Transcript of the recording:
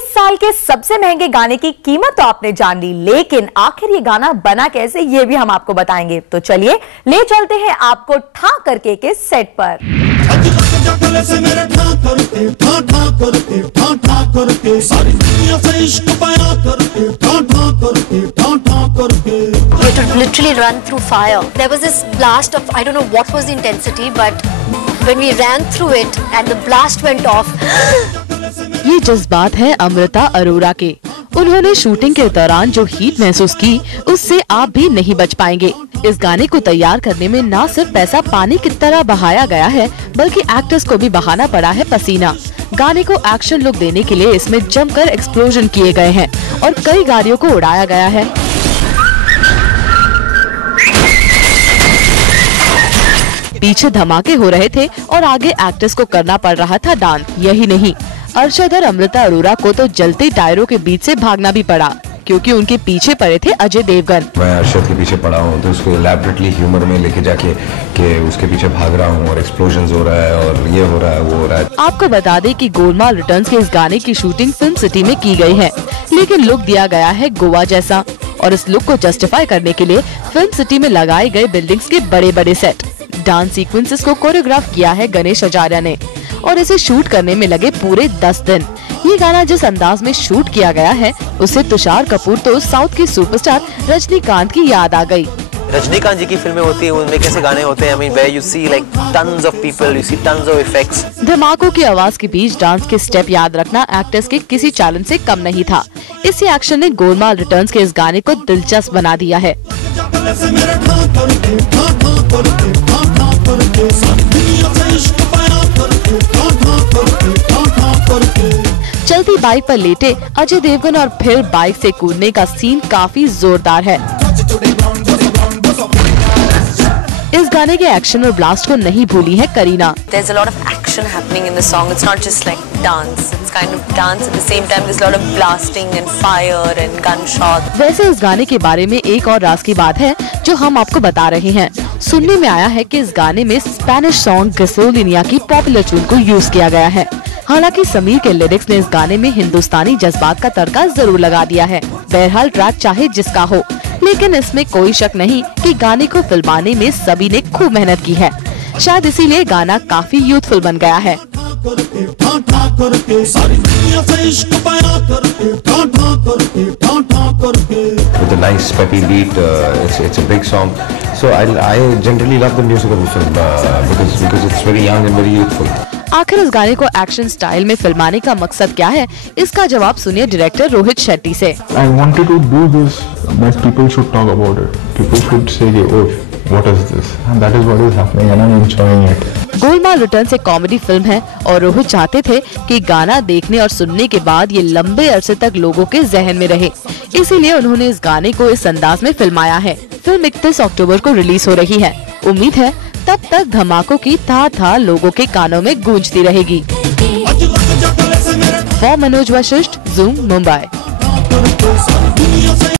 इस साल के सबसे महंगे गाने की कीमत तो आपने जान ली, लेकिन आखिर ये गाना बना कैसे ये भी हम आपको बताएंगे। तो चलिए ले चलते हैं आपको ठा करके के सेट पर। It would literally run through fire. There was this blast of, I don't know what was the intensity, but when we ran through it and the blast went off. ये जज्बात है अमृता अरोरा के। उन्होंने शूटिंग के दौरान जो heat महसूस की उससे आप भी नहीं बच पाएंगे। इस गाने को तैयार करने में न सिर्फ पैसा पानी की तरह बहाया गया है, बल्कि एक्टर्स को भी बहाना पड़ा है पसीना। गाने को एक्शन लुक देने के लिए इसमें जमकर एक्सप्लोजन किए गए हैं और कई गाड़ियों को उड़ाया गया है। पीछे धमाके हो रहे थे और आगे एक्टर्स को करना पड़ रहा था डांस। यही नहीं, अरशद और अमृता अरोरा को तो जलते टायरों के बीच से भागना भी पड़ा, क्योंकि उनके पीछे पड़े थे अजय देवगन। मैं अरशद के पीछे पड़ा हूँ तो उसको एलैबोरेटली ह्यूमर में लेके जाके कि उसके पीछे भाग रहा हूँ और एक्सप्लोजन्स हो रहा है और ये हो रहा है वो हो रहा है। आपको बता दें कि गोलमाल रिटर्न्स के इस गाने की शूटिंग फिल्म सिटी में की गई है, लेकिन लुक दिया गया है गोवा जैसा। और इस लुक को जस्टिफाई करने के लिए फिल्म सिटी में लगाए गए बिल्डिंग्स के बड़े बड़े सेट, डांस सीक्वेंसेस को कोरियोग्राफ किया है गणेश आचार्य ने और इसे शूट करने में लगे पूरे 10 दिन। ये गाना जिस अंदाज में शूट किया गया है उससे तुषार कपूर तो साउथ के सुपरस्टार रजनीकांत की याद आ गई। रजनीकांत जी की फिल्में होती है, उनमें कैसे गाने होते हैं, I mean, where you see like tons of people, you see tons of effects. धमाकों की आवाज के बीच डांस के स्टेप याद रखना एक्टर्स के किसी चैलेंज से कम नहीं था। इसी एक्शन ने गोलमाल रिटर्न्स के इस गाने को दिलचस्प बना दिया है। चलती बाइक पर लेटे अजय देवगन और फिर बाइक से कूदने का सीन काफी जोरदार है। इस गाने के एक्शन और ब्लास्ट को नहीं भूली है Kareena. There's a lot of action happening in the song. It's not just like dance. It's kind of dance at the same time. There's a lot of blasting and fire and gunshot. वैसे इस गाने के बारे में एक और राज की बात है जो हम आपको बता रहे हैं। सुनने में आया है कि इस गाने में स्पेनिश सॉन्ग गैसोलिना की पॉपुलर ट्यून को यूज किया गया है। हालांकि समीर के लिरिक्स ने इस गाने में हिंदुस्तानी जज्बात का तड़का जरूर लगा दिया है। बहरहाल ट्रैक चाहे जिसका हो, लेकिन इसमें कोई शक नहीं कि गाने को फिल्माने में सभी ने खूब मेहनत की है। शायद इसीलिए गाना काफी यूथफुल बन गया है। With a nice peppy beat, it's a big song. So I generally love the music of the film because it's very young and very youthful. आखिर इस गाने को एक्शन स्टाइल में फिल्माने का मकसद क्या है, इसका जवाब सुनिए डायरेक्टर रोहित शेट्टी से। I wanted to do this that people should talk about it. People should say, "Oh, what is this?" And that is what is happening, and I'm enjoying it. Golmaal returns एक कॉमेडी फिल्म है और रोहित चाहते थे कि गाना देखने और सुनने के बाद ये लंबे अरसे तक लोगों के जहन में रहे। इसीलिए उन्होंने इस गाने को इस अंदाज में फिल्माया है। फिल्म 31 अक्टूबर को रिलीज हो रही है। उम्मीद है तब तक धमाकों की था लोगों के कानों में गूंजती रहेगी। For Manoj Vashishtha, zoom, Mumbai.